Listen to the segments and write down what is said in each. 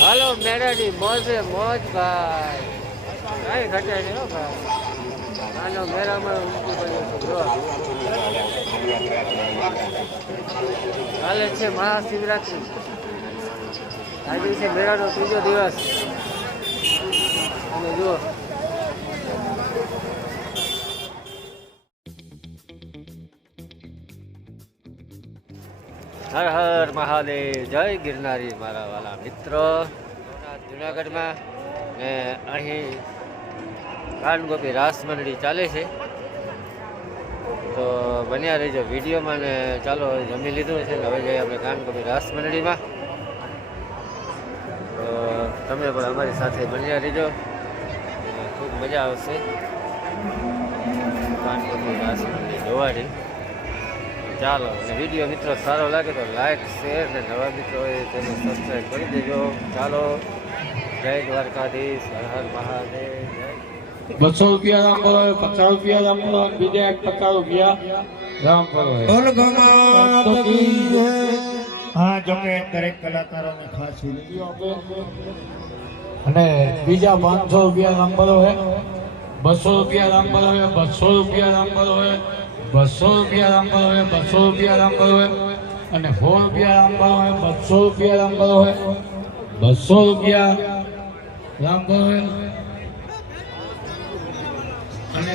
હાલો મેળાની મોજે મોજ ભાઈ. કઈ ઘટે નહીં ભાઈ. આનો મેળામાં ઊંચું જો. કાલે છે મહાશિવરાત્રિ. આજે છે મેળાનો ત્રીજો દિવસ. અને જુઓ હર હર મહાદેવ, જય ગિરનારી મારા વાલા મિત્રો. જુનાગઢમાં, ને અહીં કાનગોપી રાસ મંડળી ચાલે છે. તો બન્યા રહીજો વિડીયોમાં ને ચાલો જમી લીધું છે ને હવે જઈએ આપણે કાનગોપી રાસ મંડળીમાં. તો તમે પણ અમારી સાથે બન્યા રહીજો. ખૂબ મજા આવશે. કાનગોપી રાસ મંડળી જોવાની. ચાલો. અને વીડિયો મિત્રો સારો લાગે તો લાઈક શેર ને નવા મિત્રો હોય તેને સબસ્ક્રાઈબ કરી દેજો. ચાલો. જય દ્વારકાધીશ. હર હર મહાદેવ. જય બસો રૂપિયા રામ ભરો પચાસ રૂપિયા રામ ભરો બીજા એક પચાસ રૂપિયા રામ ભરો. હા? જોકે દરેક કલાકારોને ખાસ અને બીજા પાંચસો રૂપિયા રામ ભરો હે બસો રૂપિયા રામ ભરો હે બસો રૂપિયા રામ ભરો હે બસો રૂપિયા લાંબા હોય, બસો રૂપિયા લાંબા હોય અને સો રૂપિયા લાંબા હોય, બસો રૂપિયા લાંબા હોય, બસો રૂપિયા લાંબા હોય. અને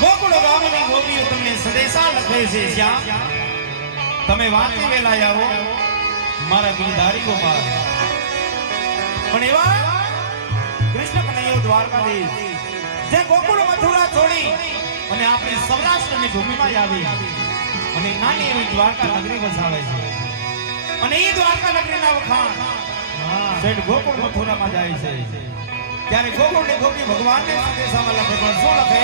ગોકુળ ગામની ગોપીઓ તમને શ્યામ. તમે વાંચી વેલા આવો. મારા ગિરધારી ગોપાલ પણ એવા કૃષ્ણ કનૈયો દ્વારકાધીશ, જે ગોકુળ મથુરા છોડી અને આપણી સૌરાષ્ટ્રની ભૂમિમાં જ આવી. અને નાની એવી દ્વારકા નગરી વસાવે છે. અને એ દ્વારકા નગરીના વખાણ શેઠ ગોકુળ મથુરામાં જાય છે. ત્યારે ગોકુળની ગોપી ભગવાનને સંદેશામાં લખે પણ શું લખે?